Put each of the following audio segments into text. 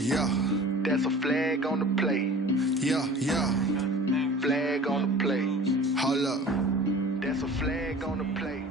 yeah. That's a flag on the play. Yeah, yeah. Flag on the play. Hold up. That's a flag on the play.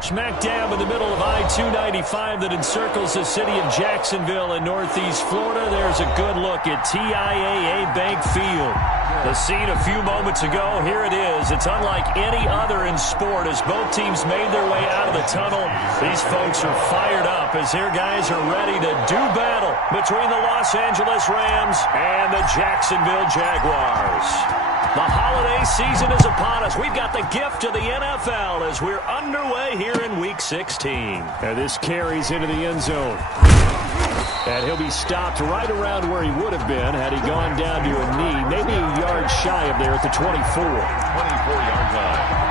Smack dab in the middle of I-295 that encircles the city of Jacksonville in northeast Florida. There's a good look at TIAA Bank Field. The scene a few moments ago, here it is. It's unlike any other in sport as both teams made their way out of the tunnel. These folks are fired up as their guys are ready to do battle between the Los Angeles Rams and the Jacksonville Jaguars. The holiday season is upon us. We've got the gift of the NFL as we're underway here in Week 16. And this carries into the end zone. And he'll be stopped right around where he would have been had he gone down to a knee, maybe a yard shy of there at the 24. 24-yard line.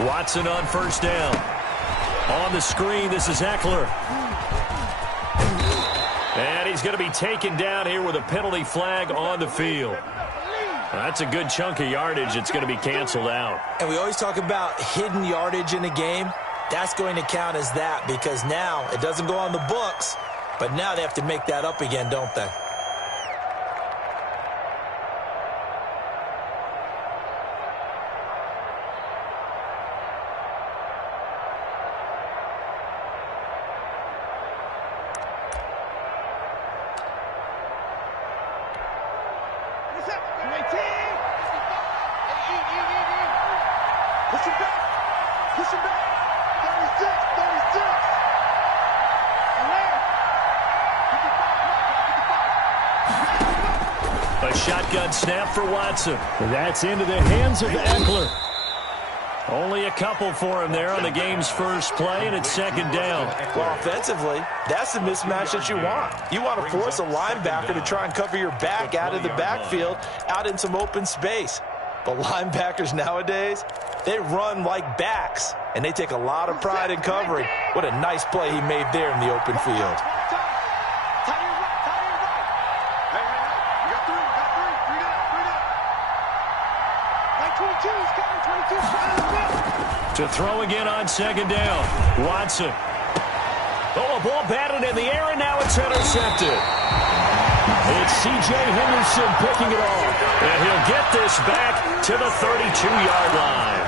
Watson on first down. On the screen, this is Eckler. And he's going to be taken down here with a penalty flag on the field. That's a good chunk of yardage. It's going to be canceled out. And we always talk about hidden yardage in a game. That's going to count as that because now it doesn't go on the books, but now they have to make that up again, don't they? A shotgun snap for Watson. That's into the hands of Eckler. Only a couple for him there on the game's first play, and it's second down. Well, offensively, that's the mismatch that you want. You want to force a linebacker to try and cover your back out of the backfield, out in some open space. But linebackers nowadays, they run like backs, and they take a lot of pride in covering. What a nice play he made there in the open field. To throw again on second down. Watson. Oh, a ball batted in the air, and now it's intercepted. It's C.J. Henderson picking it off. And he'll get this back to the 32-yard line.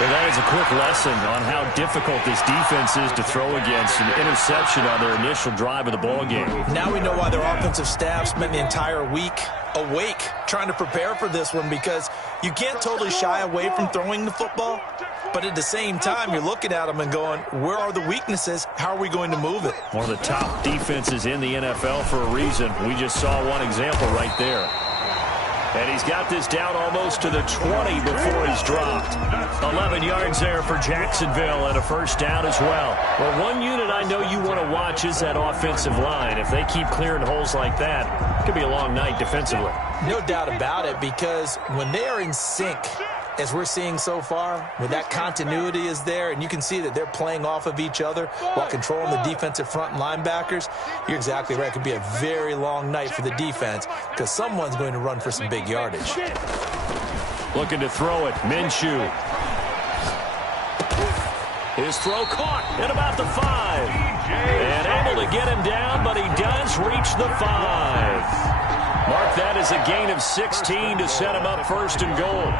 And that is a quick lesson on how difficult this defense is to throw against. An interception on their initial drive of the ballgame. Now we know why their offensive staff spent the entire week awake trying to prepare for this one, because you can't totally shy away from throwing the football, but at the same time you're looking at them and going, where are the weaknesses? How are we going to move it? One of the top defenses in the NFL for a reason. We just saw one example right there. And he's got this down almost to the 20 before he's dropped. 11 yards there for Jacksonville and a first down as well. Well, one unit I know you want to watch is that offensive line. If they keep clearing holes like that, it could be a long night defensively. No doubt about it, because when they are in sync, as we're seeing so far, when that continuity is there and you can see that they're playing off of each other while controlling the defensive front and linebackers, you're exactly right. It could be a very long night for the defense because someone's going to run for some big yardage. Looking to throw it, Minshew. His throw caught at about the 5. And able to get him down, but he does reach the 5. Mark that as a gain of 16 to set him up first and goal.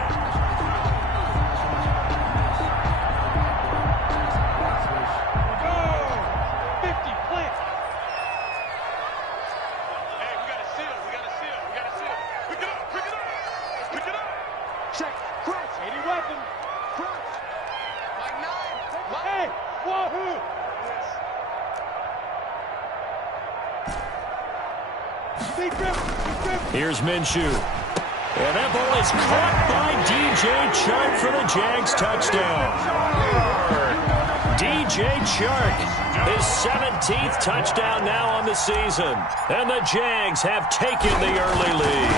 Here's Minshew. And that ball is caught by DJ Chark for the Jags touchdown. DJ Chark, his 17th touchdown now on the season. And the Jags have taken the early lead.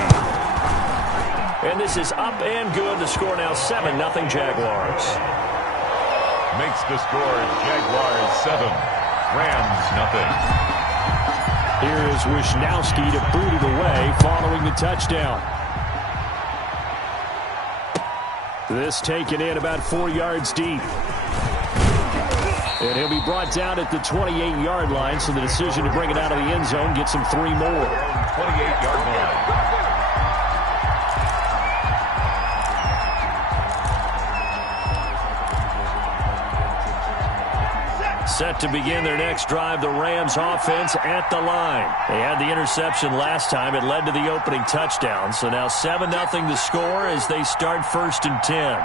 And this is up and good. The score now 7-0 Jaguars. Makes the score Jaguars 7, Rams nothing. Here is Wisnowski to boot it away following the touchdown. This taken in about 4 yards deep. And he'll be brought down at the 28-yard line, so the decision to bring it out of the end zone gets him 3 more. 28-yard line. Set to begin their next drive, the Rams offense at the line. They had the interception last time. It led to the opening touchdown. So now 7-0 the score as they start 1st and 10.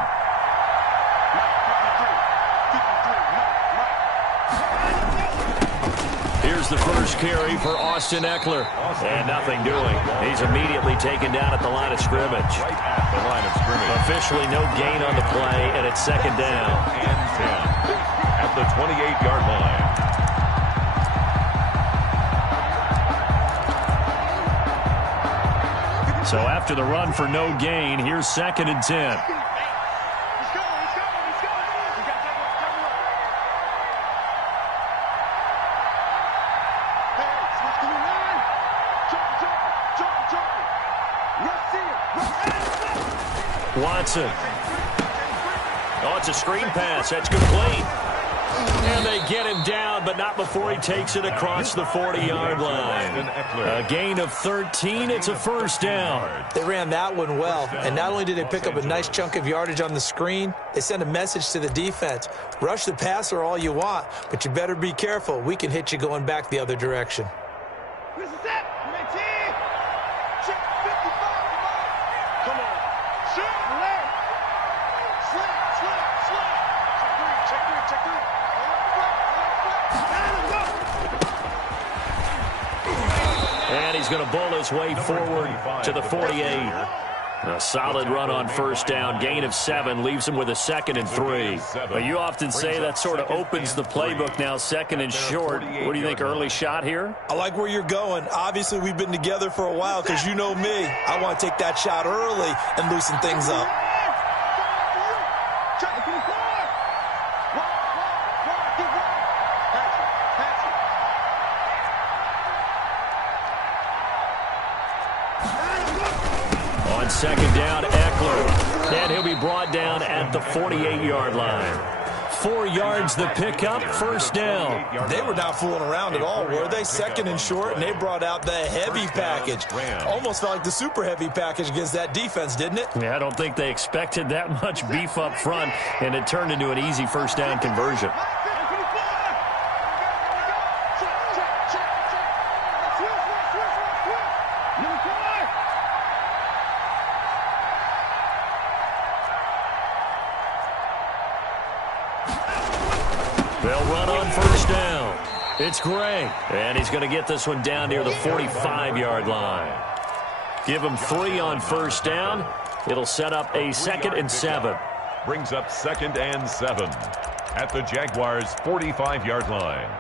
Here's the first carry for Austin Eckler. And nothing doing. He's immediately taken down at the line of scrimmage. Right at the line of scrimmage. Officially no gain on the play, and it's 2nd down. And 10. At the 28-yard line. So after the run for no gain, here's 2nd and 10. Watson. Oh, it's a screen pass. That's complete. And they get him down, but not before he takes it across the 40-yard line. A gain of 13. It's a 1st down. They ran that one well, and not only did they pick up a nice chunk of yardage on the screen, they sent a message to the defense. Rush the passer all you want, but you better be careful. We can hit you going back the other direction. And he's going to bull his way forward to the 48. A solid run on 1st down. Gain of 7 leaves him with a 2nd and 3. But you often say that sort of opens the playbook now, 2nd and short. What do you think, early shot here? I like where you're going. Obviously, we've been together for a while because you know me. I want to take that shot early and loosen things up. On 2nd down, Eckler. And he'll be brought down at the 48-yard line. 4 yards the pickup, 1st down. They were not fooling around at all, were they? 2nd and short, and they brought out the heavy package. Almost felt like the super heavy package against that defense, didn't it? Yeah, I don't think they expected that much beef up front, and it turned into an easy 1st down conversion. They'll run on 1st down. It's Gray, and he's going to get this one down near the 45-yard line. Give him 3 on 1st down. It'll set up a 2nd and 7. Brings up 2nd and 7 at the Jaguars' 45-yard line.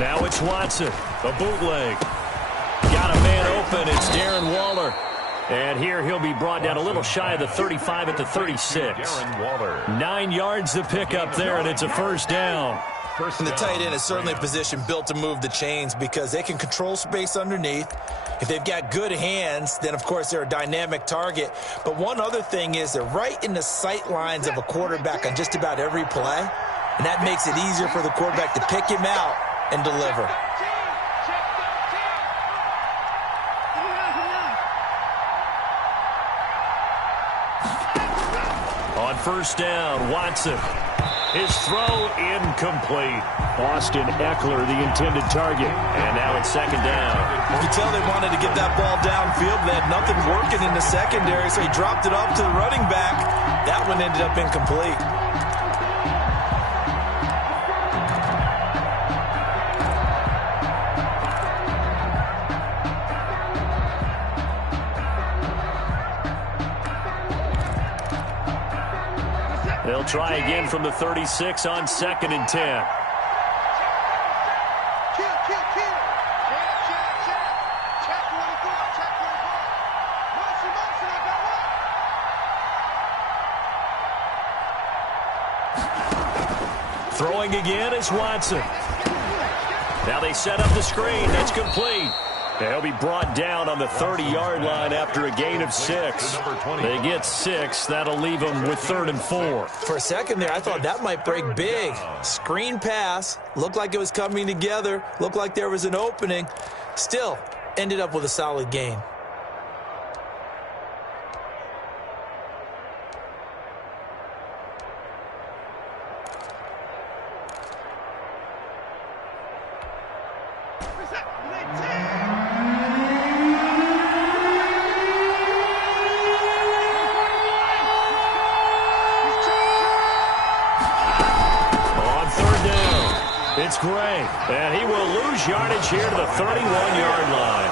Now it's Watson, a bootleg. Got a man open, it's Darren Waller. And here he'll be brought down a little shy of the 35 at the 36. Darren Waller. 9 yards the pickup there, and it's a 1st down. And the tight end is certainly a position built to move the chains because they can control space underneath. If they've got good hands, then, of course, they're a dynamic target. But one other thing is they're right in the sight lines of a quarterback on just about every play, and that makes it easier for the quarterback to pick him out and deliver. On 1st down, Watson. His throw incomplete. Austin Eckler, the intended target. And now it's second down. You can tell they wanted to get that ball downfield. They had nothing working in the secondary, so he dropped it off to the running back. That one ended up incomplete. They'll try again from the 36 on 2nd and 10. Throwing again is Watson. Now they set up the screen. That's complete. They'll be brought down on the 30-yard line after a gain of 6. They get 6. That'll leave them with 3rd and 4. For a second there, I thought that might break big. Screen pass. Looked like it was coming together. Looked like there was an opening. Still, ended up with a solid gain. It's Gray, and he will lose yardage here to the 31-yard line.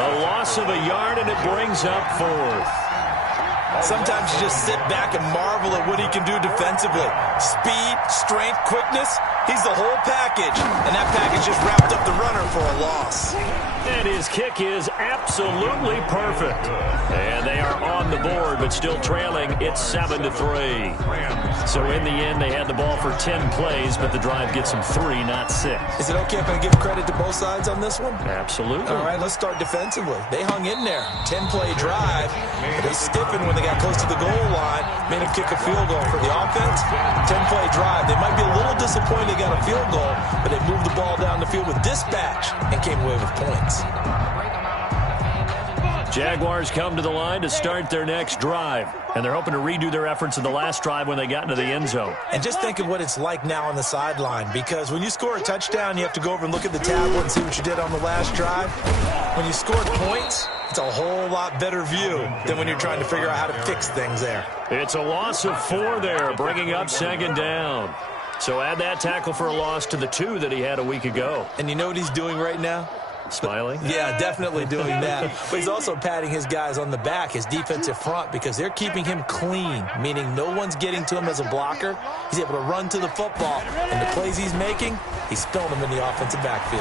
A loss of a yard, and it brings up 4th. Sometimes you just sit back and marvel at what he can do defensively. Speed, strength, quickness, he's the whole package. And that package just wrapped up the runner for a loss. And his kick is absolutely perfect. And they are on the board, but still trailing. It's 7-3. So in the end, they had the ball for 10 plays, but the drive gets them 3, not 6. Is it okay if I give credit to both sides on this one? Absolutely. All right, let's start defensively. They hung in there. 10-play drive. They stiffened when they got close to the goal line, made them kick a field goal. For the offense, 10-play drive. They might be a little disappointed they got a field goal, but they moved the ball down the field with dispatch and came away with points. Jaguars come to the line to start their next drive, and they're hoping to redo their efforts in the last drive when they got into the end zone. And just think of what it's like now on the sideline, because when you score a touchdown, you have to go over and look at the tablet and see what you did on the last drive. When you score points, it's a whole lot better view than when you're trying to figure out how to fix things there. It's a loss of 4 there, bringing up 2nd down. So add that tackle for a loss to the 2 that he had a week ago. And you know what he's doing right now? Smiling? Yeah, definitely doing that. But he's also patting his guys on the back, his defensive front, because they're keeping him clean, meaning no one's getting to him as a blocker. He's able to run to the football, and the plays he's making, he's spilling them in the offensive backfield.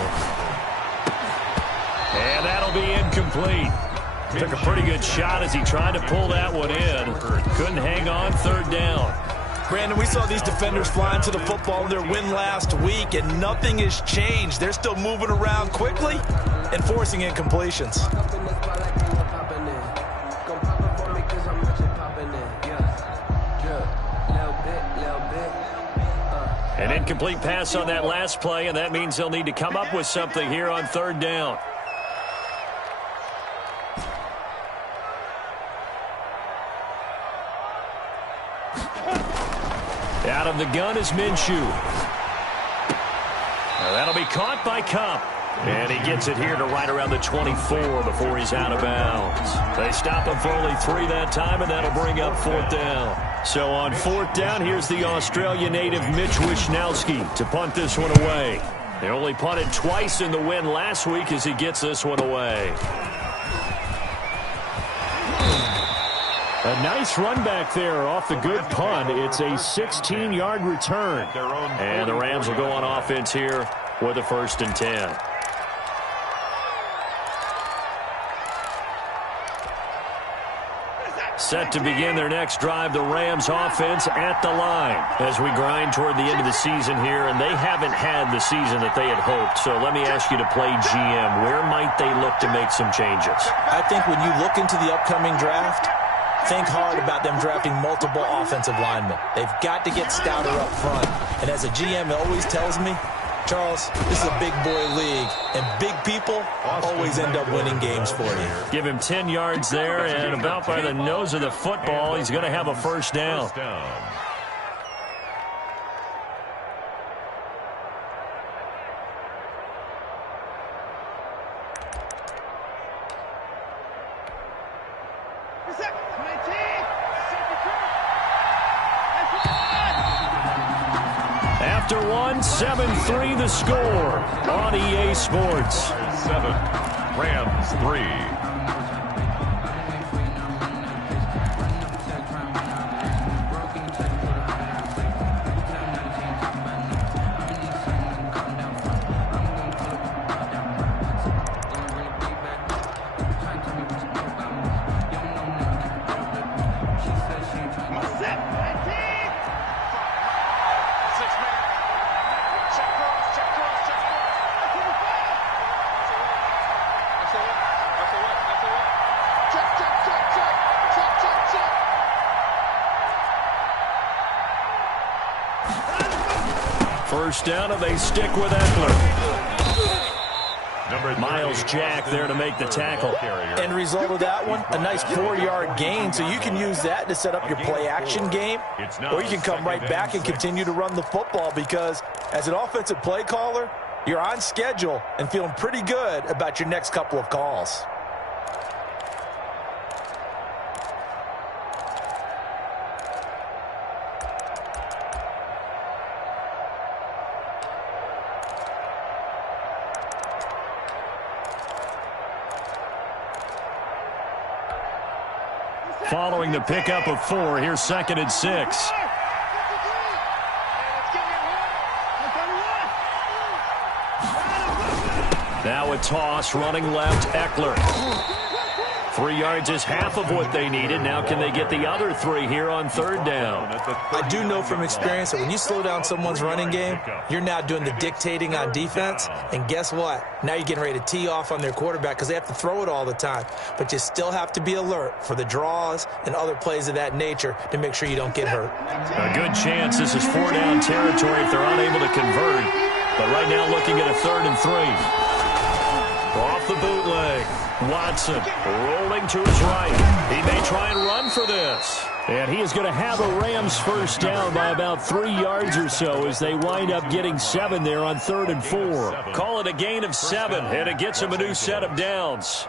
And that'll be incomplete. Took a pretty good shot as he tried to pull that one in. Couldn't hang on, 3rd down. Brandon, we saw these defenders flying to the football in their win last week, and nothing has changed. They're still moving around quickly and forcing incompletions. An incomplete pass on that last play, and that means they'll need to come up with something here on 3rd down. Out of the gun is Minshew. Now that'll be caught by Cup. And he gets it here to right around the 24 before he's out of bounds. They stop him for only 3 that time, and that'll bring up 4th down. So on 4th down, here's the Australia native Mitch Wishnowski to punt this one away. They only punted twice in the win last week as he gets this one away. A nice run back there off the good punt. It's a 16-yard return. And the Rams will go on offense here with a 1st and 10. Set to begin their next drive, the Rams offense at the line as we grind toward the end of the season here, and they haven't had the season that they had hoped. So let me ask you to play GM. Where might they look to make some changes? I think when you look into the upcoming draft, think hard about them drafting multiple offensive linemen. They've got to get stouter up front. And as a GM always tells me, Charles, this is a big boy league, and big people always end up winning games for you. Give him 10 yards there, and about by the nose of the football, he's going to have a 1st down. After one, 7-3 the score on EA Sports. 7, Rams 3. First down, and they stick with Eckler. Miles Jack there to make the tackle. End result of that one, a nice 4-yard gain, so you can use that to set up your play-action game, or you can come right back and continue to run the football because as an offensive play caller, you're on schedule and feeling pretty good about your next couple of calls. Following the pickup of 4, here's 2nd and 6. Now a toss, running left, Eckler. 3 yards is half of what they needed. Now can they get the other 3 here on 3rd down? I do know from experience that when you slow down someone's running game, you're now doing the dictating on defense. And guess what? Now you're getting ready to tee off on their quarterback because they have to throw it all the time. But you still have to be alert for the draws and other plays of that nature to make sure you don't get hurt. A good chance this is 4-down territory if they're unable to convert. But right now looking at a 3rd and 3. Off the bootleg. Watson rolling to his right. He may try and run for this. And he is going to have a Rams first down by about 3 yards or so as they wind up getting 7 there on 3rd and 4. Call it a gain of 7, and it gets him a new set of downs.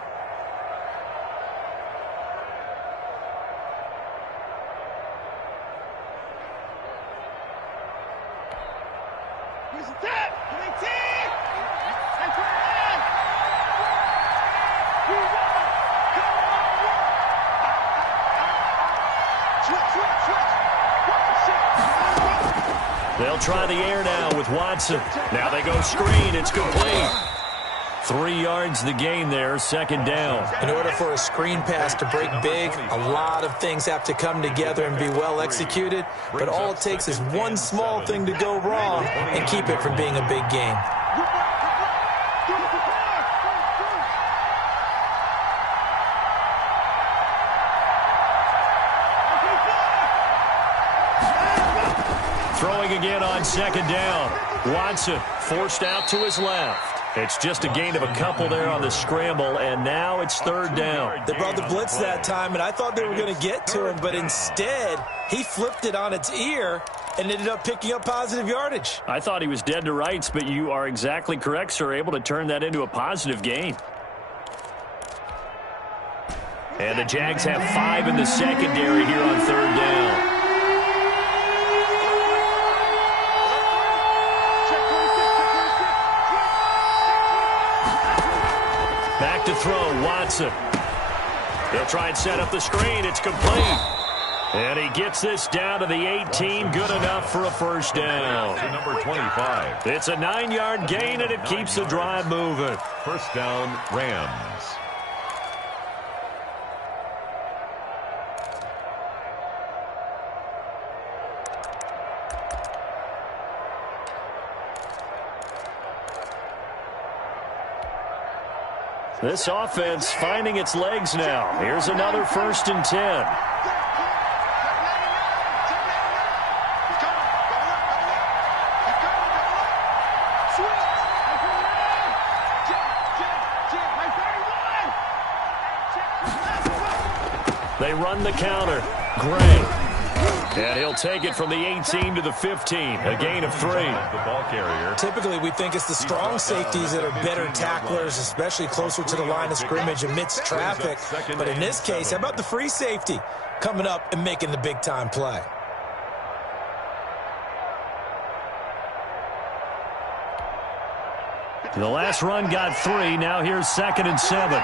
They'll try the air now with Watson. Now they go screen. It's complete. 3 yards the gain there, 2nd down. In order for a screen pass to break big, a lot of things have to come together and be well executed. But all it takes is one small thing to go wrong and keep it from being a big game. Throwing again on 2nd down. Watson forced out to his left. It's just a gain of a couple there on the scramble, and now it's 3rd down. They brought the blitz that time, and I thought they were going to get to him, but instead he flipped it on its ear and ended up picking up positive yardage. I thought he was dead to rights, but you are exactly correct, sir, able to turn that into a positive gain. And the Jags have 5 in the secondary here on 3rd down. Back to throw, Watson. He'll try and set up the screen. It's complete. And he gets this down to the 18. Good enough for a first down. Number 25. It's a 9-yard gain, and it keeps the drive moving. First down, Rams. This offense finding its legs now. Here's another 1st and 10. They run the counter. Gray And he'll take it from the 18 to the 15, a gain of 3. The ball carrier. Typically, we think it's the strong safeties that are better tacklers, especially closer to the line of scrimmage amidst traffic. But in this case, how about the free safety coming up and making the big-time play? The last run got 3. Now here's 2nd and 7.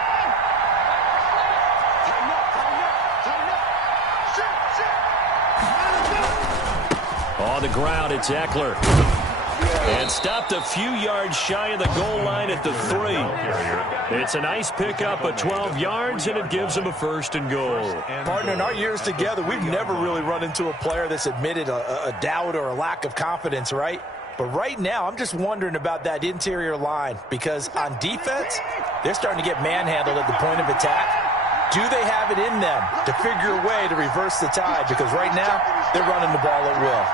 On the ground, it's Eckler. And stopped a few yards shy of the goal line at the 3. It's a nice pickup of 12 yards, and it gives him a 1st and goal. Partner, in our years together, we've never really run into a player that's admitted a doubt or a lack of confidence, right? But right now, I'm just wondering about that interior line, because on defense, they're starting to get manhandled at the point of attack. Do they have it in them to figure a way to reverse the tide? Because right now, they're running the ball at will.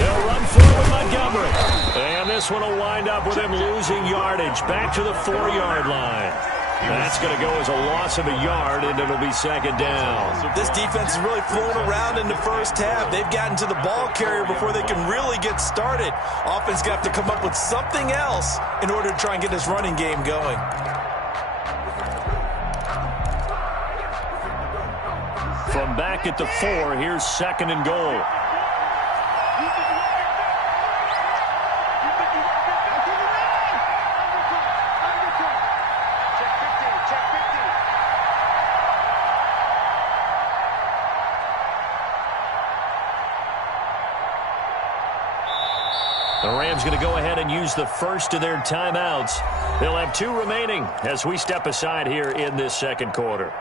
They'll run forward Montgomery. And this one will wind up with him losing yardage back to the 4-yard line. That's going to go as a loss of a yard, and it'll be 2nd down. This defense has really flown around in the first half. They've gotten to the ball carrier before they can really get started. Offense got to come up with something else in order to try and get this running game going. From back at the 4, here's 2nd and goal. The Rams going to go ahead and use the first of their timeouts. They'll have 2 remaining as we step aside here in this 2nd quarter.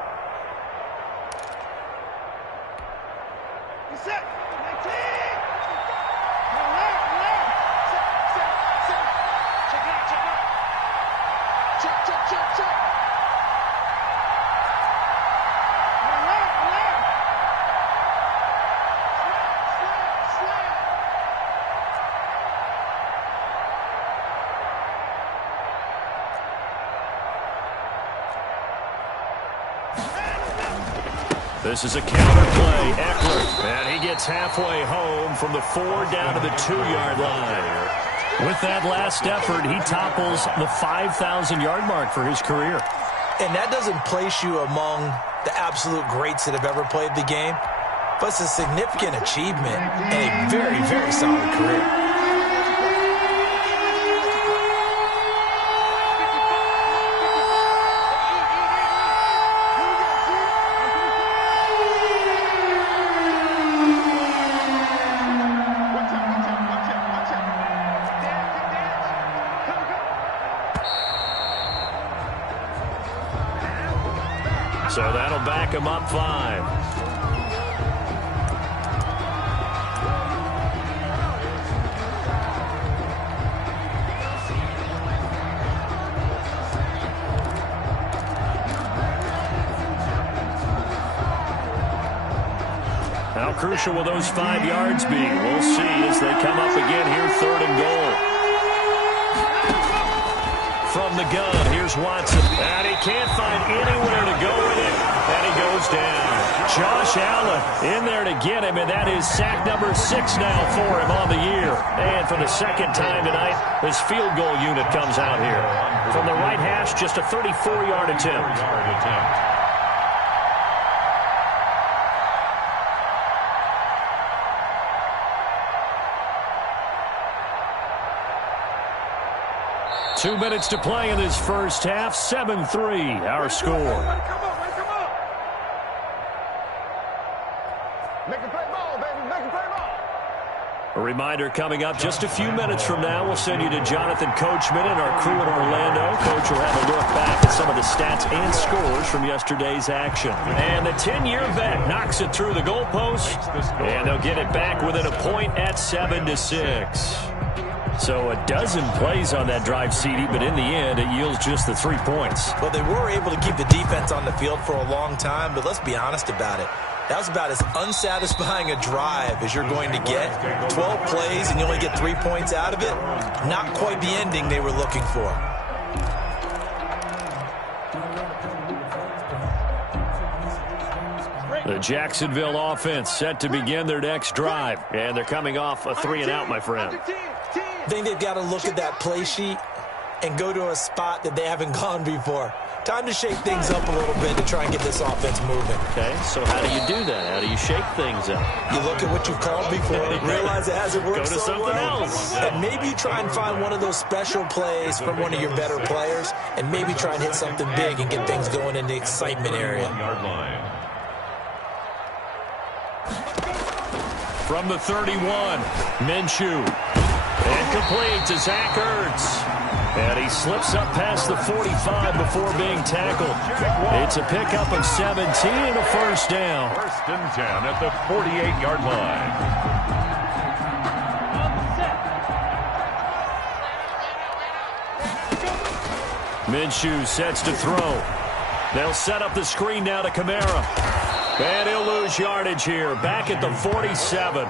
This is a counter play. Eckler, and he gets halfway home from the 4 down to the 2-yard line. With that last effort, he topples the 5,000-yard mark for his career. And that doesn't place you among the absolute greats that have ever played the game, but it's a significant achievement and a very, very solid career. So that'll back him up 5. How crucial will those 5 yards be? We'll see as they come up again here, 3rd and goal. From the gun, here's Watson. And he can't find anywhere to go with it. And he goes down. Josh Allen in there to get him, and that is sack number 6 now for him on the year. And for the 2nd time tonight, his field goal unit comes out here. From the right hash, just a 34-yard attempt. Two minutes to play in this first half. 7-3, our score. Make a play ball, baby. Make a play ball. A reminder coming up just a few minutes from now. We'll send you to Jonathan Coachman and our crew in Orlando. Coach will have a look back at some of the stats and scores from yesterday's action. And the 10-year vet knocks it through the goalpost. And they'll get it back within a point at 7-6. So a dozen plays on that drive, CD, but in the end, it yields just the 3 points. Well, they were able to keep the defense on the field for a long time, but let's be honest about it. That was about as unsatisfying a drive as you're going to get. 12 plays and you only get 3 points out of it. Not quite the ending they were looking for. The Jacksonville offense set to begin their next drive. And they're coming off a 3-and-out, my friend. I think they've got to look at that play sheet and go to a spot that they haven't gone before. Time to shake things up a little bit to try and get this offense moving. Okay, so how do you do that? How do you shake things up? You look at what you've called before, realize it hasn't worked Go to so something well, else. and maybe you try and find one of those special plays from one of your better players, and maybe try and hit something big and get things going in the excitement area. From the 31, Minshew. Incomplete to Zach Ertz. And he slips up past the 45 before being tackled. It's a pickup of 17 and a first down. First and 10 at the 48-yard line. Minshew sets to throw. They'll set up the screen now to Kamara. And he'll lose yardage here. Back at the 47.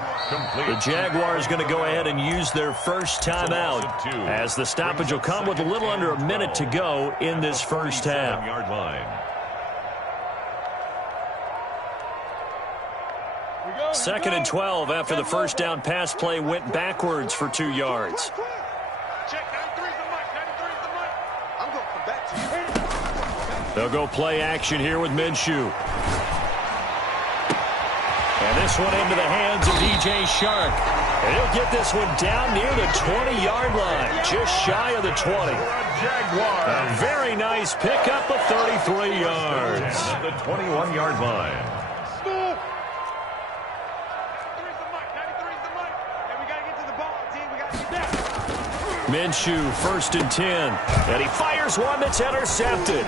The Jaguars going to go ahead and use their first timeout as the stoppage will come with a little under a minute to go in this first half. Second and 12 after the first down pass play went backwards for 2 yards. They'll go play action here with Minshew. And this one into the hands of DJ Shark. And he'll get this one down near the 20-yard line, just shy of the 20. A very nice pickup of 33 yards. The 21-yard line. Minshew, first and 10. And he fires one that's intercepted.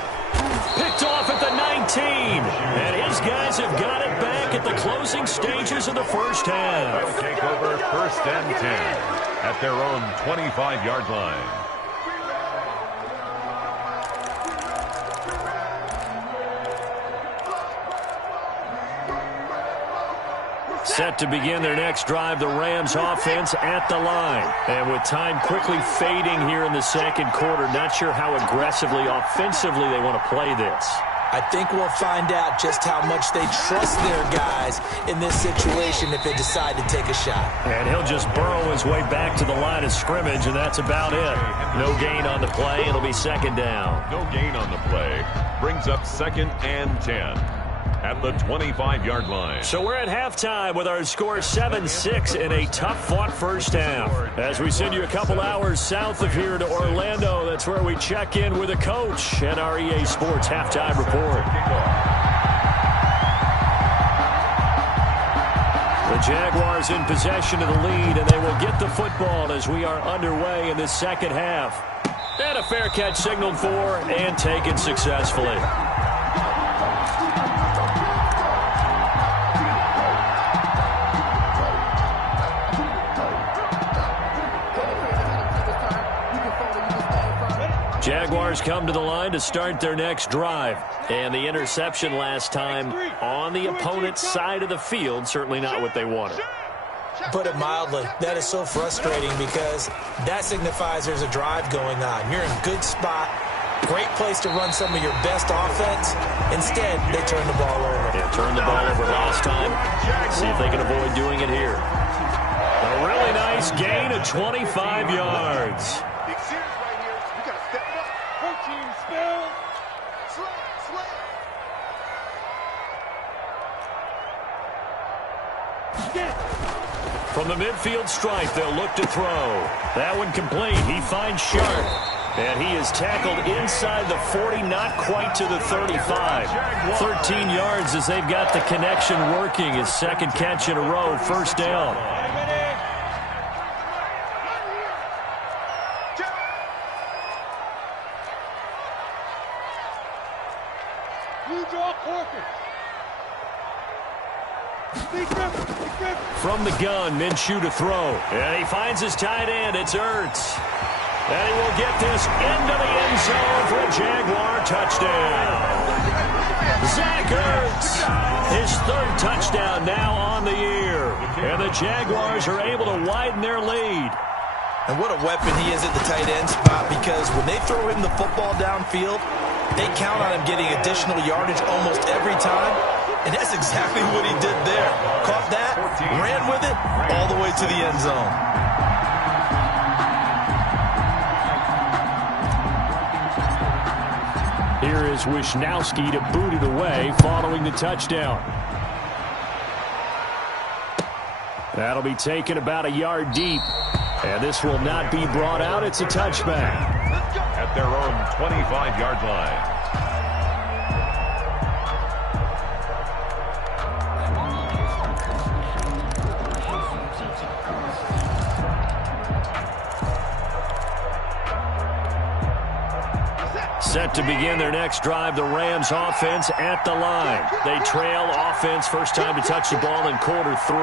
Picked off at the 19. And his guys have got it back at the closing stages of the first half. They'll take over first and 10 at their own 25-yard line. Set to begin their next drive, the Rams offense at the line. And with time quickly fading here in the second quarter, not sure how aggressively, offensively they want to play this. I think we'll find out just how much they trust their guys in this situation if they decide to take a shot. And he'll just burrow his way back to the line of scrimmage, and that's about it. No gain on the play. It'll be second down. No gain on the play. Brings up second and 10. At the 25-yard line. So we're at halftime with our score 7-6 in a tough-fought first half. As we send you a couple hours south of here to Orlando, that's where we check in with a coach and our EA Sports halftime report. The Jaguars in possession of the lead, and they will get the football as we are underway in the second half. And a fair catch signaled for and taken successfully. Jaguars come to the line to start their next drive. And the interception last time on the opponent's side of the field, certainly not what they wanted. Put it mildly, that is so frustrating because that signifies there's a drive going on. You're in a good spot, great place to run some of your best offense. Instead, they turn the ball over. Yeah, turned the ball over last time. See if they can avoid doing it here. A really nice gain of 25 yards. From the midfield stripe, they'll look to throw. That one complete. He finds Sharp. And he is tackled inside the 40, not quite to the 35. 13 yards as they've got the connection working. His second catch in a row, first down. From the gun, Minshew to throw. And he finds his tight end. It's Ertz. And he will get this into the end zone for a Jaguar touchdown. Zach Ertz, his third touchdown now on the year. And the Jaguars are able to widen their lead. And what a weapon he is at the tight end spot, because when they throw him the football downfield, they count on him getting additional yardage almost every time. And that's exactly what he did there. Caught that, ran with it, all the way to the end zone. Here is Wisnowski to boot it away following the touchdown. That'll be taken about a yard deep. And this will not be brought out. It's a touchback. At their own 25-yard line. Set to begin their next drive, the Rams offense at the line. They trail offense, first time to touch the ball in quarter 3,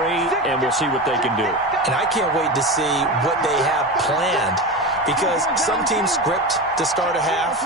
and we'll see what they can do. And I can't wait to see what they have planned, because some teams script to start a half.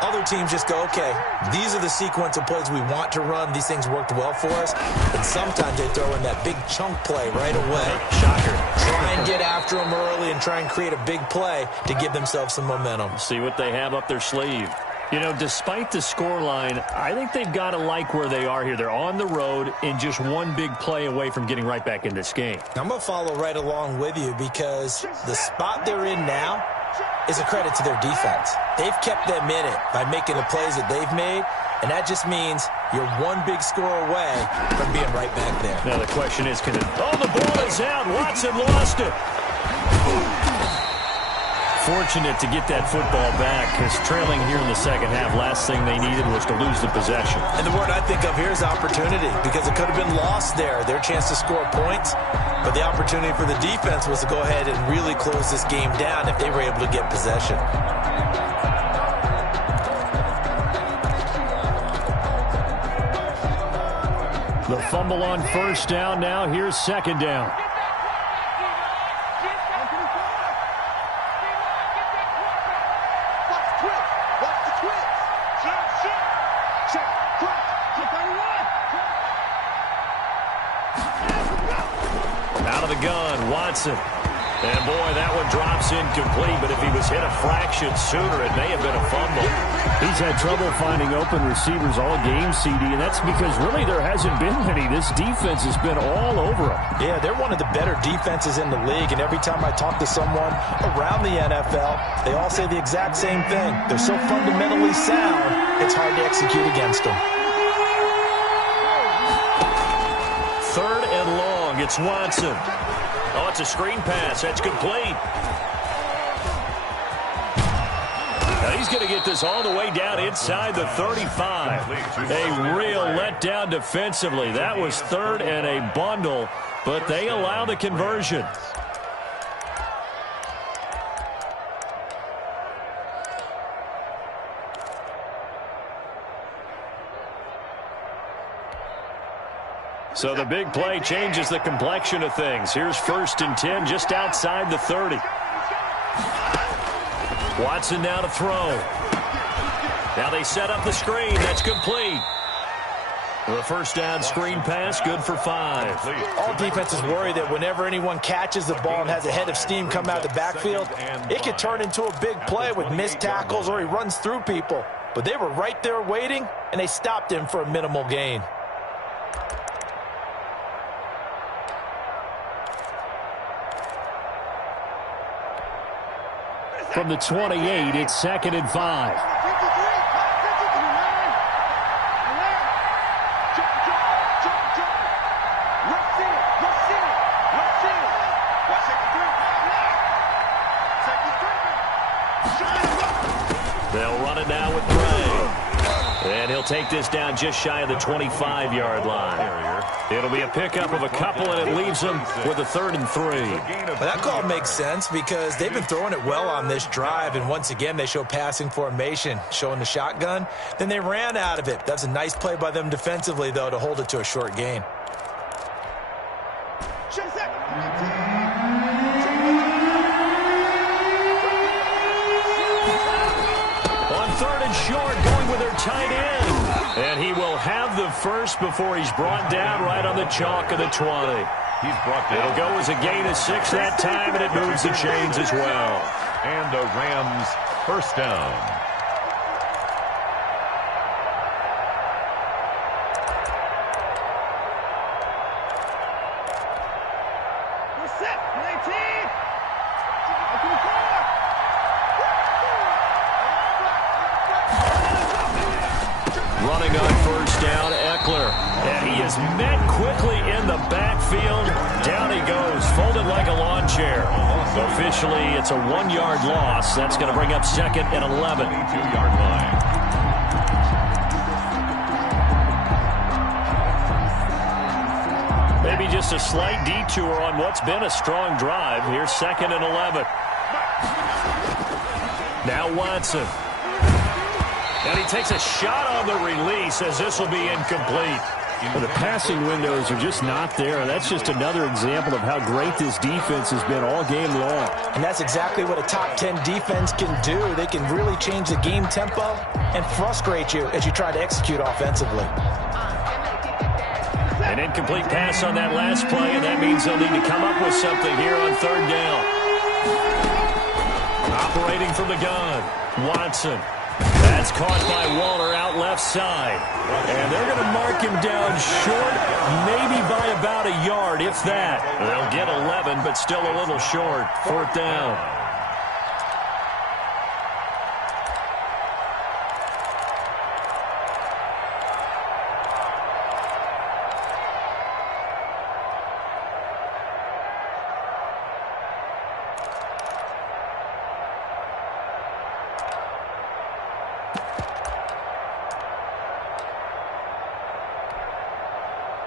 Other teams just go, okay, these are the sequence of plays we want to run. These things worked well for us. And sometimes they throw in that big chunk play right away. Shocker. Try and get after them early and try and create a big play to give themselves some momentum. See what they have up their sleeve. You know, despite the scoreline, I think they've got to like where they are here. They're on the road and just one big play away from getting right back in this game. I'm going to follow right along with you, because the spot they're in now is a credit to their defense. They've kept them in it by making the plays that they've made, and that just means you're one big score away from being right back there. Now the question is, can it... Oh, the ball is out. Watson lost it. Fortunate to get that football back, because trailing here in the second half, last thing they needed was to lose the possession. And the word I think of here is opportunity, because it could have been lost there, their chance to score points. But the opportunity for the defense was to go ahead and really close this game down if they were able to get possession. The fumble on first down now. Here's second down. Out of the gun, Watson. And boy, that one drops incomplete, but if he was hit a fraction sooner, it may have been a fumble. He's had trouble finding open receivers all game, CD, and that's because really there hasn't been many. This defense has been all over him. Yeah, they're one of the better defenses in the league, and every time I talk to someone around the NFL, they all say the exact same thing. They're so fundamentally sound, it's hard to execute against them. Third and long, it's Watson. Oh, it's a screen pass. That's complete. Now he's going to get this all the way down inside the 35. A real letdown defensively. That was third and a bundle, but they allow the conversion. So the big play changes the complexion of things. Here's 1st and 10 just outside the 30. Watson now to throw. Now they set up the screen. That's complete. The first down screen pass, good for 5. All defenses worry that whenever anyone catches the ball and has a head of steam come out of the backfield, it could turn into a big play with missed tackles or he runs through people. But they were right there waiting, and they stopped him for a minimal gain. From the 28, it's 2nd and 5. They'll run it now with Bray. And he'll take this down just shy of the 25-yard line. It'll be a pickup of a couple, and it leaves them with a 3rd and 3. Well, that call makes sense because they've been throwing it well on this drive, and once again they show passing formation, showing the shotgun. Then they ran out of it. That's a nice play by them defensively, though, to hold it to a short gain. On 3rd and short, going with their tight end. And he will have the first before he's brought down right on the chalk of the 20. He's brought down. It'll go as a gain of 6 that time, and it moves the chains as well. And the Rams first down. Running on first down, Eckler. And he is met quickly in the backfield. Down he goes, folded like a lawn chair. Officially, it's a 1-yard loss. That's going to bring up 2nd and 11. 2-yard line. Maybe just a slight detour on what's been a strong drive. Here's 2nd and 11. Now Watson. And he takes a shot on the release as this will be incomplete. Well, the passing windows are just not there. That's just another example of how great this defense has been all game long. And that's exactly what a top 10 defense can do. They can really change the game tempo and frustrate you as you try to execute offensively. An incomplete pass on that last play, and that means they'll need to come up with something here on 3rd down. Operating from the gun, Watson. That's caught by Waller out left side. And they're going to mark him down short, maybe by about a yard, if that. They'll get 11, but still a little short. 4th down.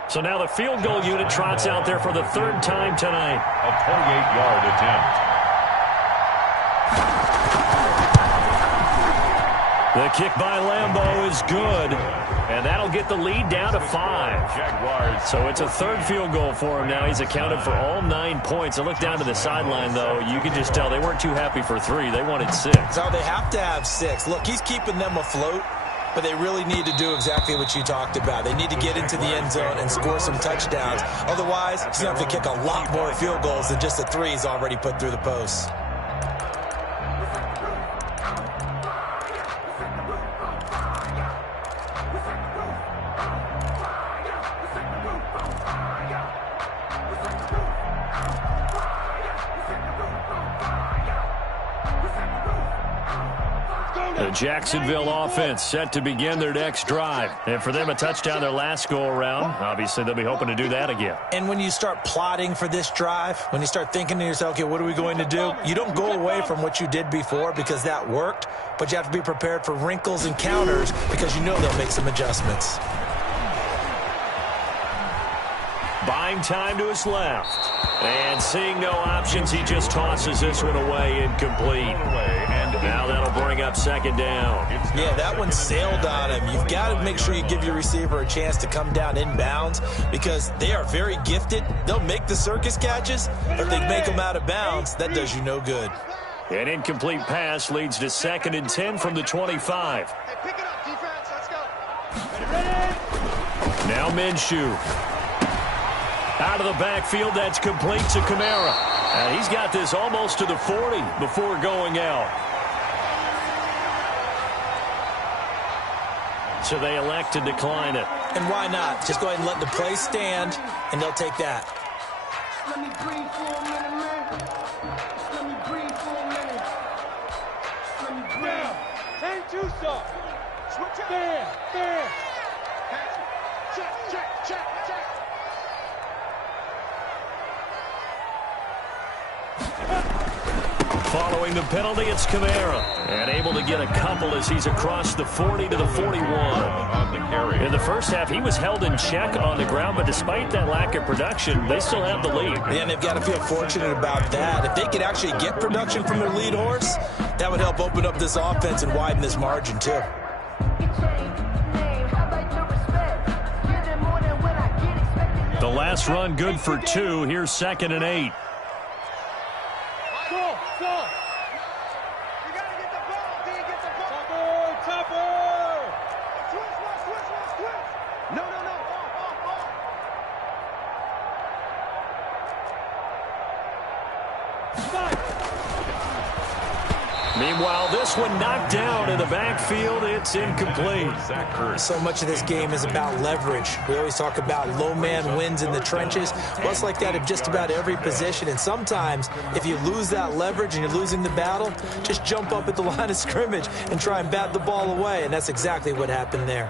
So now the field goal unit trots out there for the 3rd time tonight. A 28-yard attempt. The kick by Lambeau is good, and that'll get the lead down to 5. Jaguars. So it's a 3rd field goal for him now. He's accounted for all 9 points. I look down to the sideline, though. You can just tell they weren't too happy for 3. They wanted 6. So they have to have 6. Look, he's keeping them afloat. But they really need to do exactly what you talked about. They need to get into the end zone and score some touchdowns. Otherwise, he's going to have to kick a lot more field goals than just the 3 he's already put through the posts. The Jacksonville offense set to begin their next drive. And for them, a touchdown their last go-around. Obviously, they'll be hoping to do that again. And when you start plotting for this drive, when you start thinking to yourself, okay, what are we going to do? You don't go away from what you did before because that worked, but you have to be prepared for wrinkles and counters because you know they'll make some adjustments. Buying time to his left. And seeing no options, he just tosses this one away, incomplete. And now that'll bring up 2nd down. Yeah, that one sailed on him. You've got to make sure you give your receiver a chance to come down inbounds because they are very gifted. They'll make the circus catches, but if they make them out of bounds, that does you no good. An incomplete pass leads to 2nd and 10 from the 25. Hey, pick it up, defense. Let's go. Now Minshew. Out of the backfield, that's complete to Kamara. And he's got this almost to the 40 before going out. So they elect to decline it. And why not? Just go ahead and let the play stand, and they'll take that. Let me breathe for a minute, man. Let me breathe for a minute. Let me breathe. Ain't too soft. Switch up. There. Check. Following the penalty, it's Kamara. And able to get a couple as he's across the 40 to the 41. On the carry. In the first half, he was held in check on the ground, but despite that lack of production, they still have the lead. And they've got to feel fortunate about that. If they could actually get production from their lead horse, that would help open up this offense and widen this margin, too. The last run good for 2. Here's 2nd and 8. Go. You gotta get the ball, D. Get the ball. Topper. Switch. No. Off. Meanwhile, this one knocked down in the backfield. It's incomplete. So much of this game is about leverage. We always talk about low man wins in the trenches. Well, it's like that in just about every position. And sometimes, if you lose that leverage and you're losing the battle, just jump up at the line of scrimmage and try and bat the ball away. And that's exactly what happened there.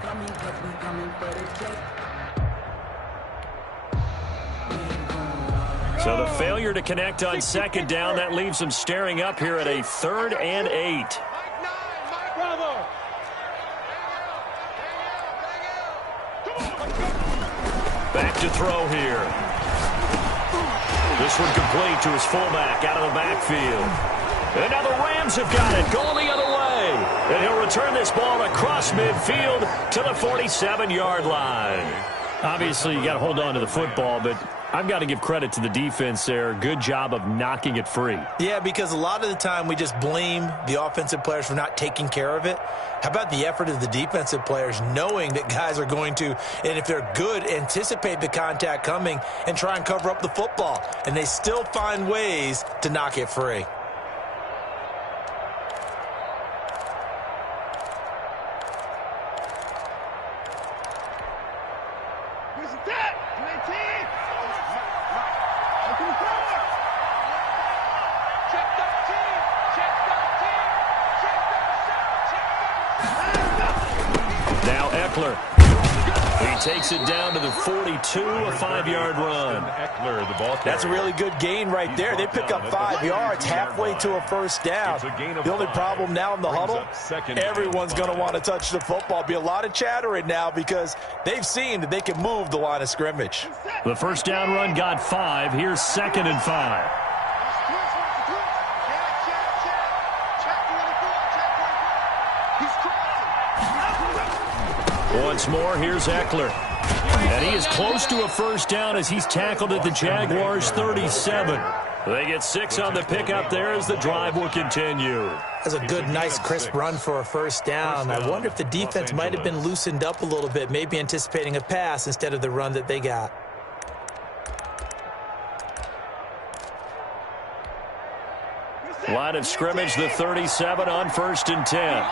So the failure to connect on second down, that leaves them staring up here at a 3rd and 8. Back to throw here. This one complete to his fullback out of the backfield. And now the Rams have got it, going the other way. And he'll return this ball across midfield to the 47-yard line. Obviously, you got to hold on to the football, but I've got to give credit to the defense there. Good job of knocking it free. Yeah, because a lot of the time we just blame the offensive players for not taking care of it. How about the effort of the defensive players knowing that guys are going to, and if they're good, anticipate the contact coming and try and cover up the football. And they still find ways to knock it free. He takes it down to the 42, a 5-yard run. That's a really good gain right there. They pick up 5 yards halfway to a first down. The only problem now in the huddle, everyone's going to want to touch the football. Be a lot of chattering now because they've seen that they can move the line of scrimmage. The first down run got 5. Here's 2nd and 5. Once more, here's Eckler. And he is close to a first down as he's tackled at the Jaguars' 37. They get 6 on the pickup there as the drive will continue. That's a good, nice, crisp run for a first down. I wonder if the defense might have been loosened up a little bit, maybe anticipating a pass instead of the run that they got. Line of scrimmage, the 37 on 1st and 10.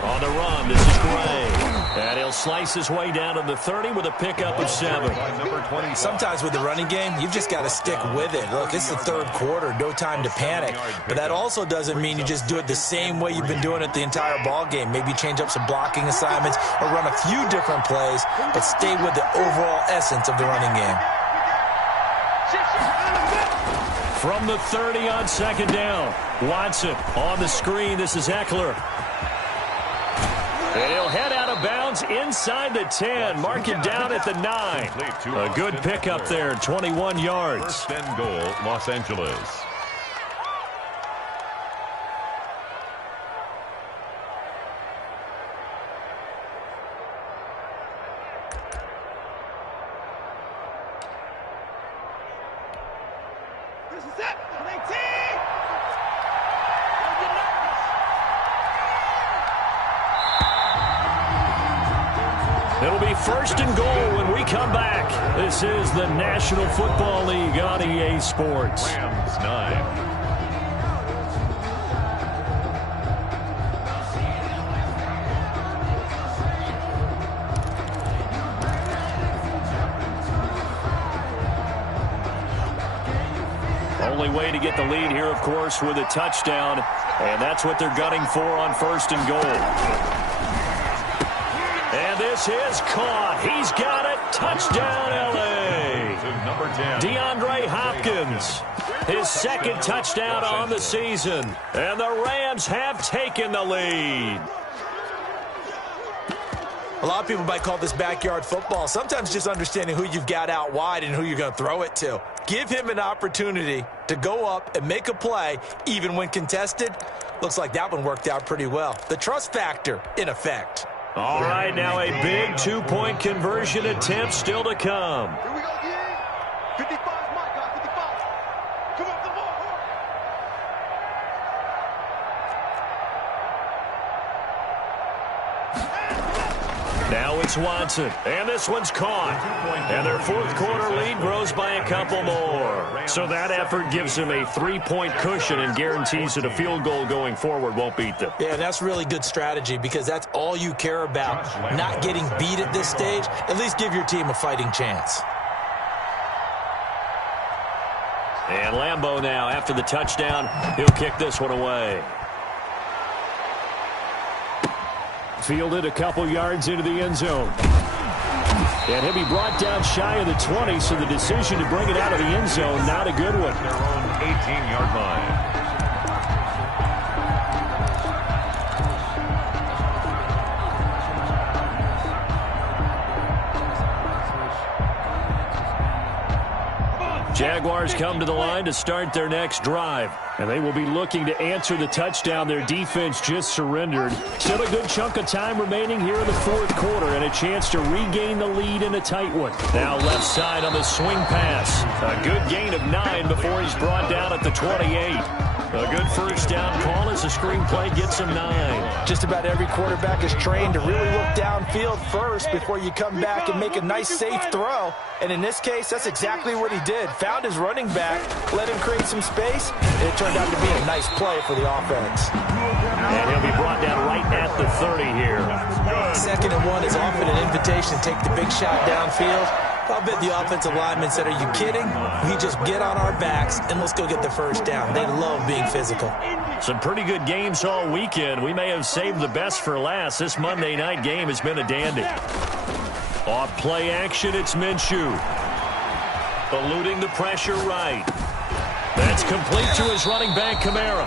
On the run, this is Gray. And he'll slice his way down to the 30 with a pickup of 7. Sometimes with the running game, you've just got to stick with it. Look, this is the 3rd quarter, no time to panic. But that also doesn't mean you just do it the same way you've been doing it the entire ball game. Maybe change up some blocking assignments or run a few different plays, but stay with the overall essence of the running game. From the 30 on 2nd down, Watson on the screen. This is Eckler. And he'll head out of bounds inside the 10, mark it down at the 9. A good pickup there, 21 yards. 1st and goal, Los Angeles. It'll be 1st and goal when we come back. This is the National Football League on EA Sports. Rams 9. Only way to get the lead here, of course, with a touchdown. And that's what they're gunning for on 1st and goal. And this is caught. He's got it. Touchdown, L.A. Number 10. DeAndre Hopkins. His 2nd touchdown on the season. And the Rams have taken the lead. A lot of people might call this backyard football. Sometimes just understanding who you've got out wide and who you're going to throw it to. Give him an opportunity to go up and make a play, even when contested. Looks like that one worked out pretty well. The trust factor in effect. All right, now a big 2-point conversion attempt still to come. Here we go again. 55, my guy, 55. Come up the ball. Now it's Watson, and this one's caught. And their 4th quarter lead grows by a couple more. So that effort gives them a 3-point cushion and guarantees that a field goal going forward won't beat them. Yeah, that's really good strategy because that's all you care about. Not getting beat at this stage. At least give your team a fighting chance. And Lambeau now, after the touchdown, he'll kick this one away. Fielded a couple yards into the end zone. And he'll be brought down shy of the 20, so the decision to bring it out of the end zone, not a good one. Their own 18-yard line. Jaguars come to the line to start their next drive. And they will be looking to answer the touchdown their defense just surrendered. Still a good chunk of time remaining here in the fourth quarter and a chance to regain the lead in a tight one. Now left side on the swing pass. A good gain of 9 before he's brought down at the 28. A good first down call as the screenplay gets him 9. Just about every quarterback is trained to really look downfield first before you come back and make a nice, safe throw. And in this case, that's exactly what he did. Found his running back, let him create some space, and it turned out to be a nice play for the offense. And he'll be brought down right at the 30 here. 2nd and 1 is often an invitation to take the big shot downfield. I'll bet the offensive lineman said, "Are you kidding? We just get on our backs and let's go get the first down." They love being physical. Some pretty good games all weekend. We may have saved the best for last. This Monday night game has been a dandy. Off play action, it's Minshew. Eluding the pressure right. That's complete to his running back, Kamara.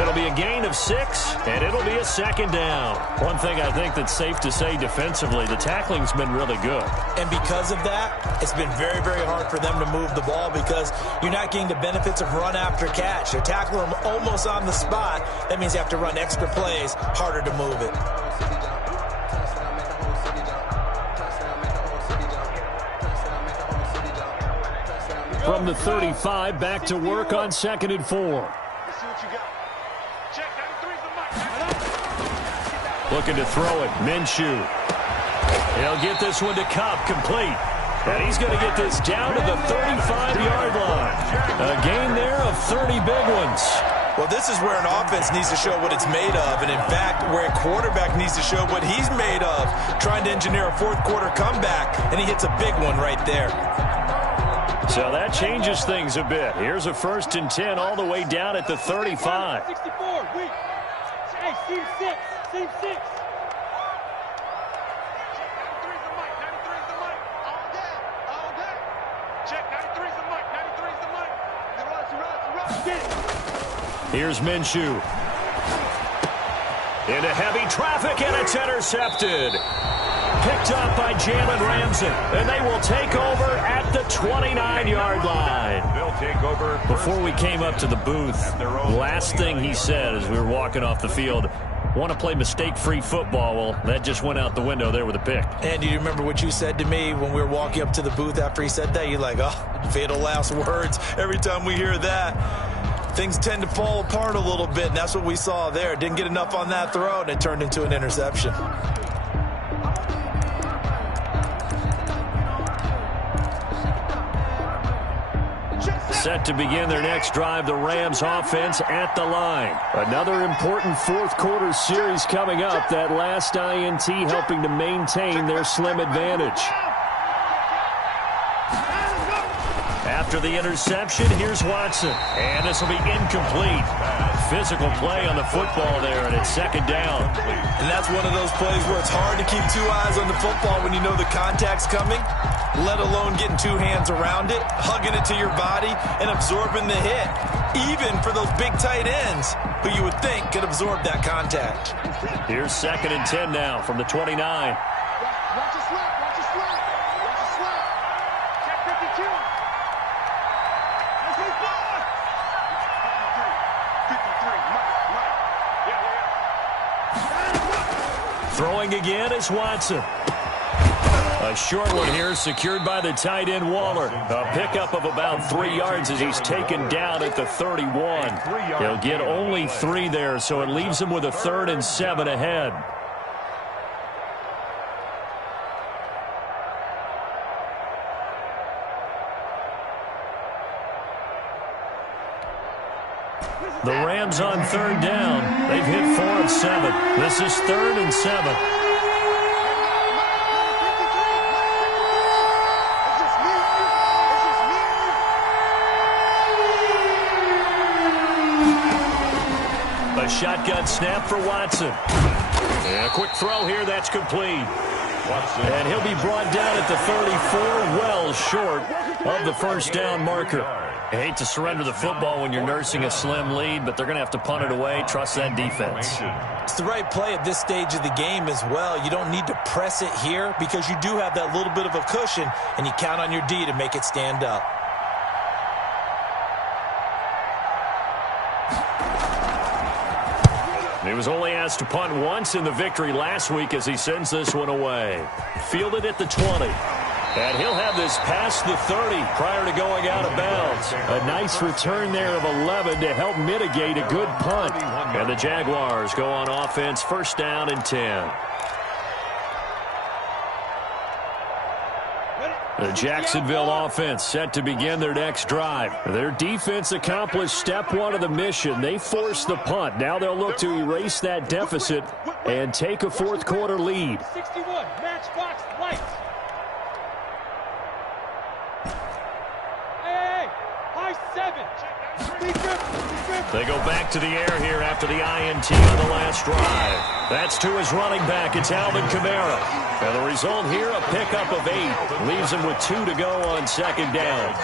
It'll be a gain of 6, and it'll be a 2nd down. One thing I think that's safe to say defensively, the tackling's been really good. And because of that, it's been very, very hard for them to move the ball because you're not getting the benefits of run after catch. You're tackling them almost on the spot. That means you have to run extra plays, harder to move it. From the 35, back to work on 2nd and 4. Looking to throw it, Minshew. He'll get this one to Cup, complete. And he's going to get this down to the 35-yard line. A gain there of 30 big ones. Well, this is where an offense needs to show what it's made of, and in fact, where a quarterback needs to show what he's made of, trying to engineer a fourth-quarter comeback, and he hits a big one right there. So that changes things a bit. Here's a 1st and 10 all the way down at the 35. 64, weak. Hey, seam 6, seam 6. Here's Minshew. Into heavy traffic, and it's intercepted. Picked up by Jalen Ramsey, and they will take over at the 29-yard line. They'll take over. Before we came up to the booth, last thing he said as we were walking off the field, want to play mistake-free football. Well, that just went out the window there with a pick. And do you remember what you said to me when we were walking up to the booth after he said that? You're like, oh, fatal last words. Every time we hear that, things tend to fall apart a little bit, and that's what we saw there. Didn't get enough on that throw, and it turned into an interception. Set to begin their next drive, the Rams offense at the line. Another important fourth-quarter series coming up. That last INT helping to maintain their slim advantage. After the interception, here's Watson. And this will be incomplete. Physical play on the football there, and it's 2nd down. And that's one of those plays where it's hard to keep 2 eyes on the football when you know the contact's coming, let alone getting 2 hands around it, hugging it to your body, and absorbing the hit, even for those big tight ends who you would think could absorb that contact. Here's 2nd and 10 now from the 29. Watch your slap, watch your slap. Watch your slap. Check 52. Let's hit ball. 53, Mike. Yeah. Throwing again is Watson. A short one here secured by the tight end Waller. A pickup of about 3 yards as he's taken down at the 31. He'll get only 3 there, so it leaves him with a 3rd and 7 ahead. The Rams on 3rd down. They've hit 4 of 7. This is 3rd and 7. shotgun snap for Watson. And a quick throw here, that's complete. Watson. And he'll be brought down at the 34, well short of the first down marker. I hate to surrender the football when you're nursing a slim lead, but they're going to have to punt it away. Trust that defense. It's the right play at this stage of the game as well. You don't need to press it here because you do have that little bit of a cushion, and you count on your D to make it stand up. He was only asked to punt once in the victory last week as he sends this one away. Fielded at the 20. And he'll have this past the 30 prior to going out of bounds. A nice return there of 11 to help mitigate a good punt. And the Jaguars go on offense, first down and 10. The Jacksonville offense set to begin their next drive. Their defense accomplished step one of the mission. They forced the punt. Now they'll look to erase that deficit and take a fourth quarter lead. 61, matchbox lights. Hey, high 7. They go back to the air here after the INT on the last drive. That's to his running back. It's Alvin Kamara. And the result here, a pickup of 8. Leaves him with 2 to go on second down.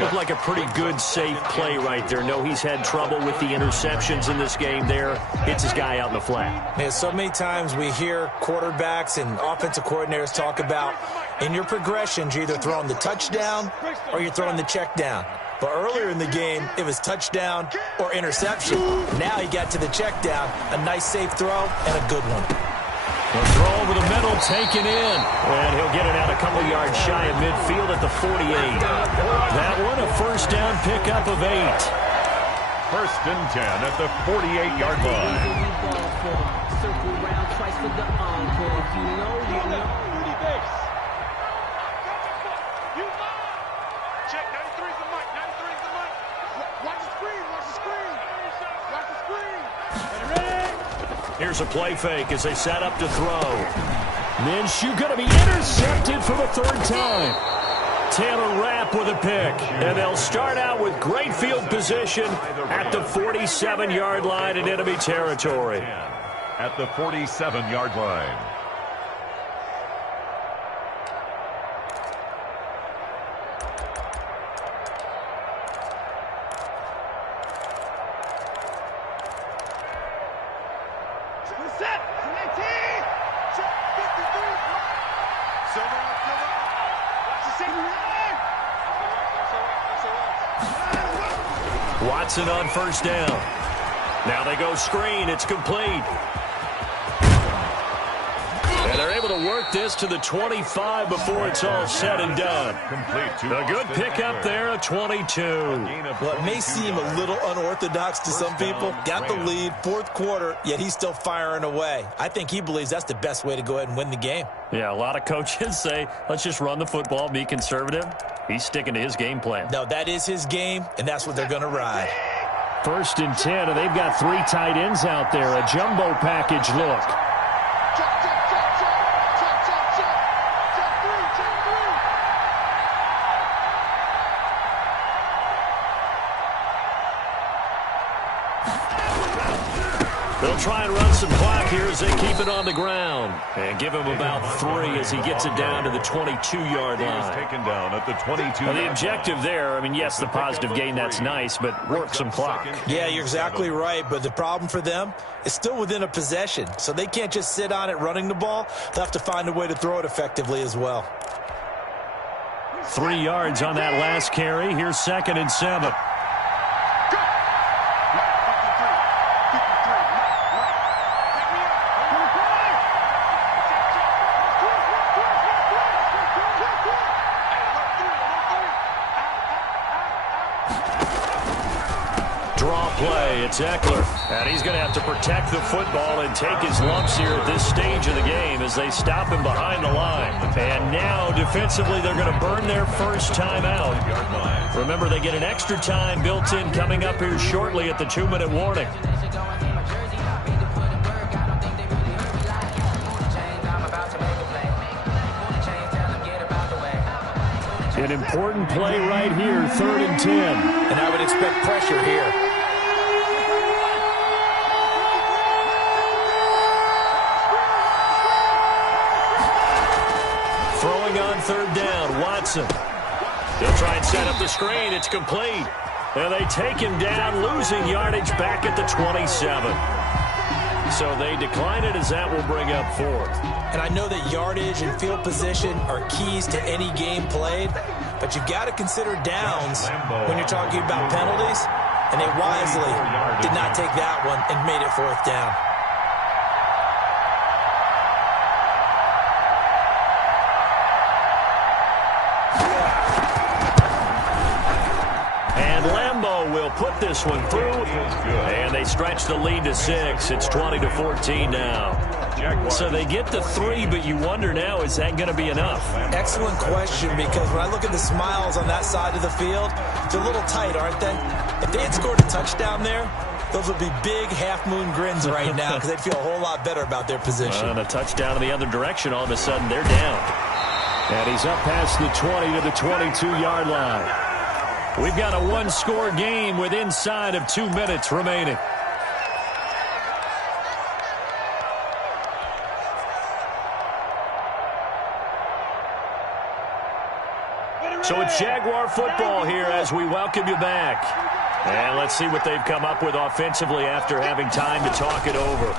Looked like a pretty good, safe play right there. No, he's had trouble with the interceptions in this game there. Hits his guy out in the flat. Man, so many times we hear quarterbacks and offensive coordinators talk about in your progressions, you're either throwing the touchdown or you're throwing the check down. But earlier in the game, it was touchdown or interception. Now he got to the check down. A nice safe throw and a good one. The throw over the middle, taken in. And he'll get it out a couple yards shy of midfield at the 48. That one, a first down pickup of 8. First and 10 at the 48-yard line. Circle round twice for the encore. If you know, you know. Check, 93's the mic, 93's the mic. Watch the screen, watch the screen. Watch the screen. Ready? Here's a play fake as they set up to throw. Minshew going to be intercepted for the third time. Taylor Rapp with a pick. And they'll start out with great field position at the 47-yard line in enemy territory. At the 47-yard line. Watson on first down. Now they go screen. It's complete. And they're able to work this to the 25 before it's all said and done. A good pickup there of 22. Well, it may seem a little unorthodox to some people. Got the lead, fourth quarter, yet he's still firing away. I think he believes that's the best way to go ahead and win the game. Yeah, a lot of coaches say, let's just run the football, be conservative. He's sticking to his game plan. No, that is his game, and that's what they're going to ride. First and 10, and they've got 3 tight ends out there. A jumbo package look. They'll try and run some clock here as they keep it on the ground. And give him about 3 as he gets it down to the 22-yard line. Taken down at the 22. Now, the objective there, I mean, yes, the positive gain, that's nice, but work some clock. Yeah, you're exactly right, but the problem for them is still within a possession, so they can't just sit on it running the ball. They'll have to find a way to throw it effectively as well. 3 yards on that last carry. Here's 2nd and 7. Play, it's Eckler, and he's going to have to protect the football and take his lumps here at this stage of the game as they stop him behind the line. And now, defensively, they're going to burn their first time out. Remember, they get an extra time built in coming up here shortly at the 2-minute warning. An important play right here, 3rd and 10. And I would expect pressure here. Johnson. They'll try and set up the screen. It's complete. And they take him down, losing yardage back at the 27. So they decline it as that will bring up fourth. And I know that yardage and field position are keys to any game played, but you've got to consider downs when you're talking about penalties, and they wisely did not take that one and made it fourth down. Will put this one through, and they stretch the lead to 6. It's 20-14 now. So they get the 3, but you wonder now, is that going to be enough? Excellent question, because when I look at the smiles on that side of the field, they're a little tight, aren't they? If they had scored a touchdown there, those would be big half-moon grins right now, because they'd feel a whole lot better about their position. And a touchdown in the other direction, all of a sudden they're down. And he's up past the 20 to the 22-yard line. We've got a one-score game with inside of 2 minutes remaining. So it's Jaguar football here as we welcome you back. And let's see what they've come up with offensively after having time to talk it over.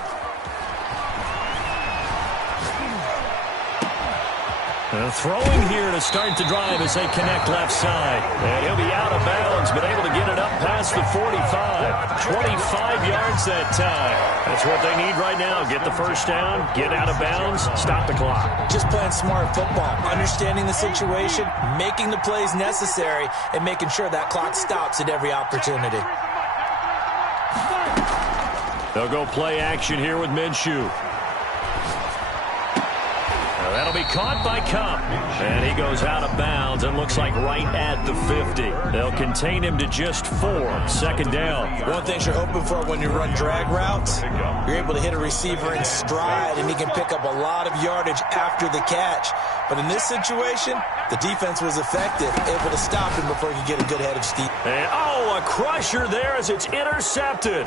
Throwing here to start the drive as they connect left side. And he'll be out of bounds, but able to get it up past the 45. 25 yards that time. That's what they need right now. Get the first down, get out of bounds, stop the clock. Just playing smart football, understanding the situation, making the plays necessary, and making sure that clock stops at every opportunity. They'll go play action here with Minshew. That'll be caught by Cup. And he goes out of bounds and looks like right at the 50. They'll contain him to just 4. Second down. One thing you're hoping for when you run drag routes, you're able to hit a receiver in stride, and he can pick up a lot of yardage after the catch. But in this situation, the defense was effective, able to stop him before he could get a good head of steam. And, oh, a crusher there as it's intercepted.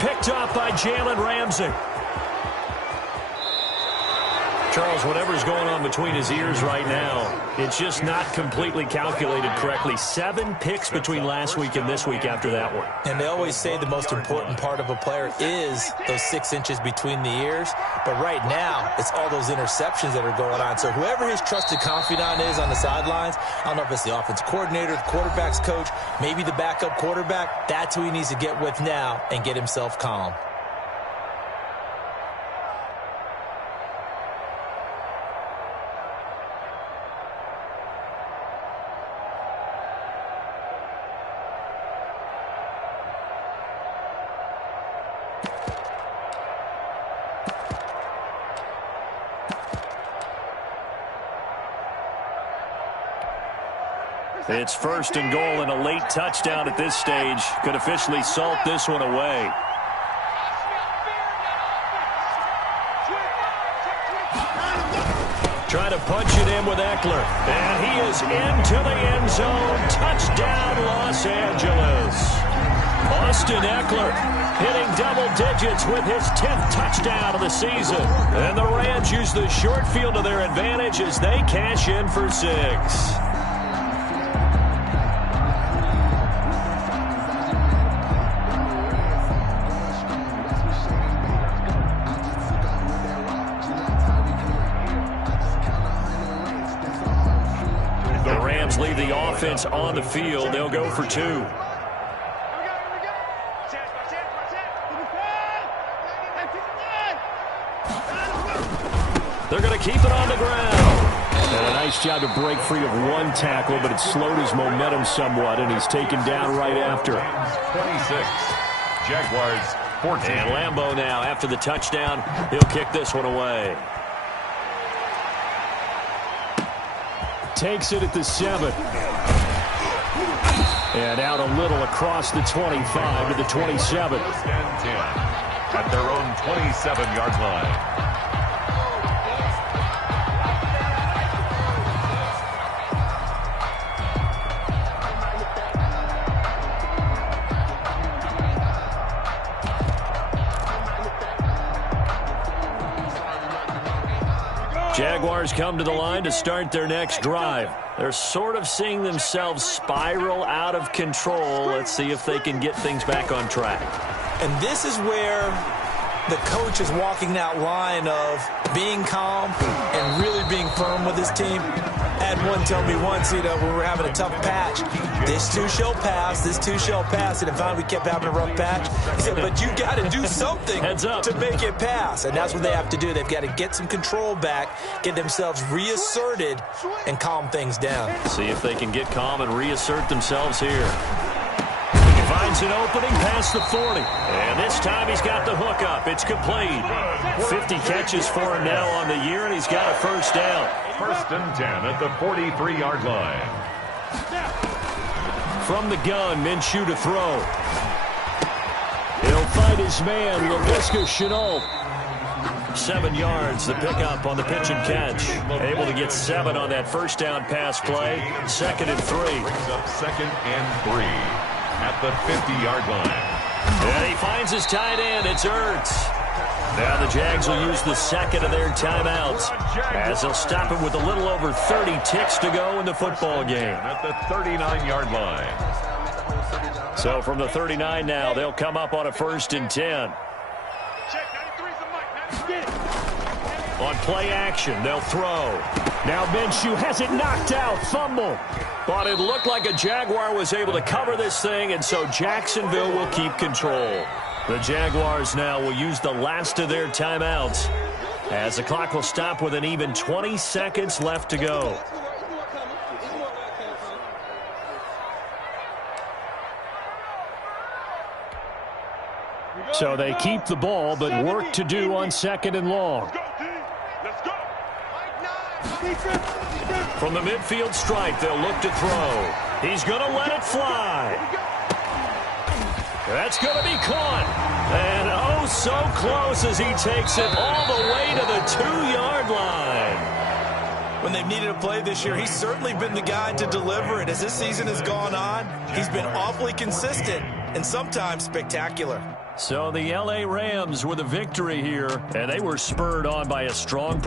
Picked off by Jalen Ramsey. Charles, whatever's going on between his ears right now, it's just not completely calculated correctly. 7 picks between last week and this week after that one. And they always say the most important part of a player is those 6 inches between the ears. But right now, it's all those interceptions that are going on. So whoever his trusted confidant is on the sidelines, I don't know if it's the offensive coordinator, the quarterback's coach, maybe the backup quarterback, that's who he needs to get with now and get himself calm. It's first and goal and a late touchdown at this stage. Could officially salt this one away. Trying to punch it in with Eckler. And he is into the end zone. Touchdown, Los Angeles. Austin Eckler hitting double digits with his 10th touchdown of the season. And the Rams use the short field to their advantage as they cash in for 6. Leave the offense on the field. They'll go for 2. They're going to keep it on the ground. And a nice job to break free of one tackle, but it slowed his momentum somewhat, and he's taken down right after. 26. Jaguars 14. And Lambeau now, after the touchdown, he'll kick this one away. Takes it at the 7. And out a little across the 25 to the 27. 10 at their own 27-yard line. Jaguars come to the line to start their next drive. They're sort of seeing themselves spiral out of control. Let's see if they can get things back on track. And this is where the coach is walking that line of being calm and really being firm with his team. I had one tell me once, when we were having a tough patch, this too shall pass, this too shall pass. And finally we kept having a rough patch. He said, but you got to do something to make it pass. And that's what they have to do. They've got to get some control back, get themselves reasserted, and calm things down. See if they can get calm and reassert themselves here. Finds an opening past the 40. And this time he's got the hook up. It's complete. 50 catches for him now on the year, and he's got a first down. First and 10 at the 43-yard line. From the gun, Minshew to throw. He'll find his man, LaVisca Chenault. 7 yards, the pickup on the pitch and catch. Able to get 7 on that first down pass play. 2nd and 3. Brings up 2nd and 3. At the 50-yard line. And he finds his tight end. It's Ertz. Now the Jags will use the second of their timeouts as they'll stop him with a little over 30 ticks to go in the football game. At the 39-yard line. So from the 39 now, they'll come up on a 1st and 10. On play action, they'll throw. Now Minshew has it knocked out. Fumble. But it looked like a Jaguar was able to cover this thing, and so Jacksonville will keep control. The Jaguars now will use the last of their timeouts as the clock will stop with an even 20 seconds left to go. So they keep the ball, but work to do on 2nd and long. From the midfield stripe, they'll look to throw. He's going to let it fly. That's going to be caught. And oh, so close as he takes it all the way to the 2-yard line. When they've needed a play this year, he's certainly been the guy to deliver it. As this season has gone on, he's been awfully consistent and sometimes spectacular. So the LA Rams with a victory here, and they were spurred on by a strong